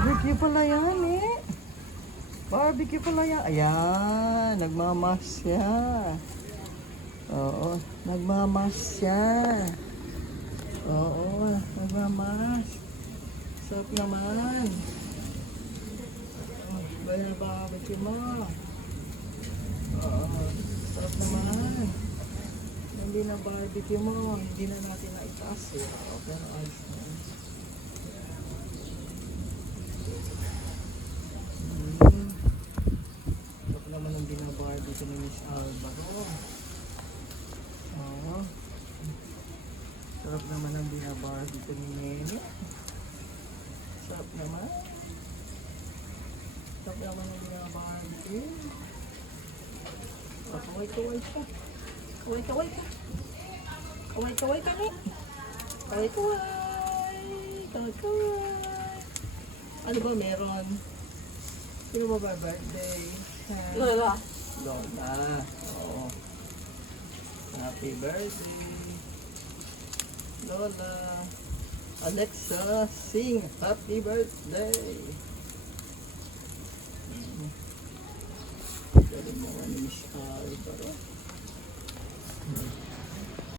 Barbecue pala yan eh. Barbecue pala yan. Ayan, nagmamas siya. Oo, nagmamas siya. Oo, nagmamas. Sarap naman. Oh, bayan na barbecue mo. Oo, sarap naman. Hindi na barbecue mo. Hindi na natin naitaas eh. Okay, ayos na. Sarap naman ang binabarbecue ni Miss Alvaro. Oo. Sarap naman ang binabarbecue ni Nene. Sarap naman. Sarap naman ang binabarbecue. Kaway-kaway ka. Kaway-kaway ka. Kaway-kaway ka ni. Kaway-kaway. Kaway-kaway. Ano ba meron? Sino ba ba birthday? Lola. Lola. Oo. Happy birthday. Lola. Alexa, sing happy birthday. Galing mo ni Miss Alvaro.